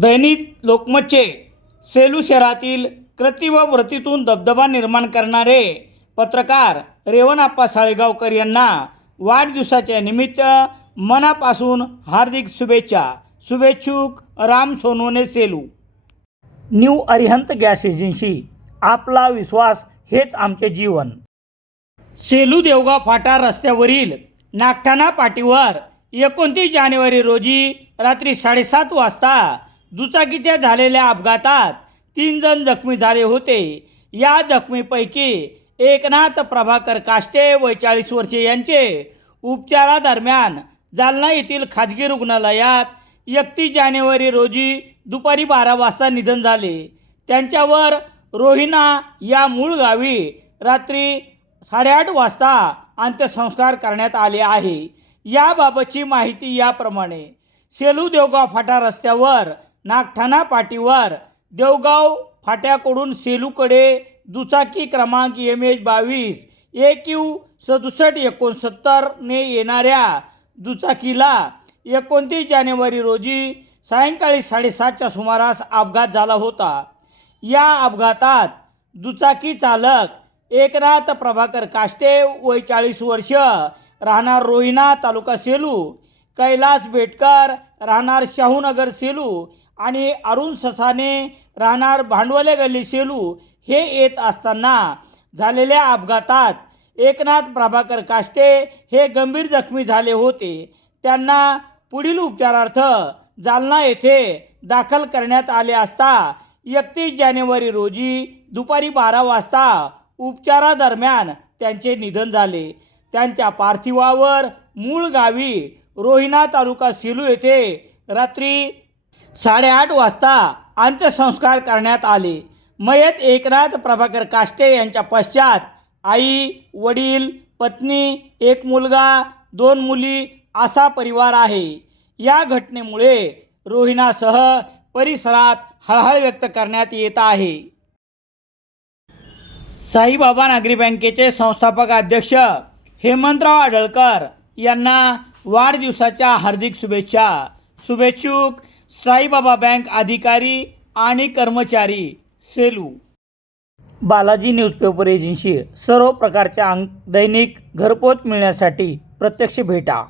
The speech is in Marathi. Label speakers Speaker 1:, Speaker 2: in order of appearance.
Speaker 1: दैनिक लोकमतचे सेलू शहरातील कृती व व्रतीतून दबदबा निर्माण करणारे पत्रकार रेवणाप्पा साळेगावकर यांना वाढदिवसाच्या निमित्त मनापासून हार्दिक शुभेच्छा. शुभेच्छुक Ram Sonune Selu. New Arihant gas agency. आपला विश्वास हेच आमचे जीवन. सेलू देवगाव फाटा रस्त्यावरील नागठाणा पाटीवर एकोणतीस जानेवारी रोजी रात्री साडेसात वाजता दुचाकीच्या झालेल्या अपघातात तीन जण जखमी झाले होते. या जखमीपैकी एकनाथ प्रभाकर काष्टे व चाळीस वर्षे यांचे उपचारादरम्यान जालना येथील खाजगी रुग्णालयात एकतीस जानेवारी रोजी दुपारी बारा वाजता निधन झाले. त्यांच्यावर रोहिणा या मूळ गावी रात्री साडेआठ वाजता अंत्यसंस्कार करण्यात आले आहे. याबाबतची माहिती याप्रमाणे सेलू देवगाव फाटा रस्त्यावर नागठाणा पाटीवर. देवगाव फाट्याकडून सेलूकडे दुचाकी क्रमांक एम एच बावीस. ए क्यू सदुसष्ट एकोणसत्तरने येणाऱ्या दुचाकीला एकोणतीस जानेवारी रोजी सायंकाळी साडेसातच्या सुमारास अपघात झाला होता. या अपघातात दुचाकी चालक एकनाथ प्रभाकर काष्टे वय चाळीस वर्ष राहणार रोहिणा तालुका सेलू कैलास बेटकर राहणार शाहूनगर सेलू आणि अरुण ससाने राहणार भांडवले गल्ली सेलू हे येत असताना झालेल्या अपघातात एकनाथ प्रभाकर काष्टे हे गंभीर जखमी झाले होते. त्यांना पुढील उपचारार्थ जालना येथे दाखल करण्यात आले असता एकतीस जानेवारी रोजी दुपारी बारा वाजता उपचारादरम्यान त्यांचे निधन झाले. त्यांच्या पार्थिवावर मूळ गावी रोहिणा तालुका सेलू येथे रात्री साडेआठ वाजता अंत्यसंस्कार करण्यात आले. मयत एकनाथ प्रभाकर काष्टे यांच्या पश्चात आई वडील पत्नी एक मुलगा दोन मुली असा परिवार आहे. या घटनेमुळे रोहिणासह परिसरात हळहळ व्यक्त करण्यात येत आहे. साईबाबा नागरी बँकेचे संस्थापक अध्यक्ष हेमंतराव आडळकर यांना वाढदिवसाच्या हार्दिक शुभेच्छा. शुभेच्छुक साईबाबा बँक अधिकारी आणि कर्मचारी सेलू. बालाजी न्यूजपेपर एजन्सी सर्व प्रकारच्या अंक दैनिक घरपोच मिळण्यासाठी प्रत्यक्ष भेटा.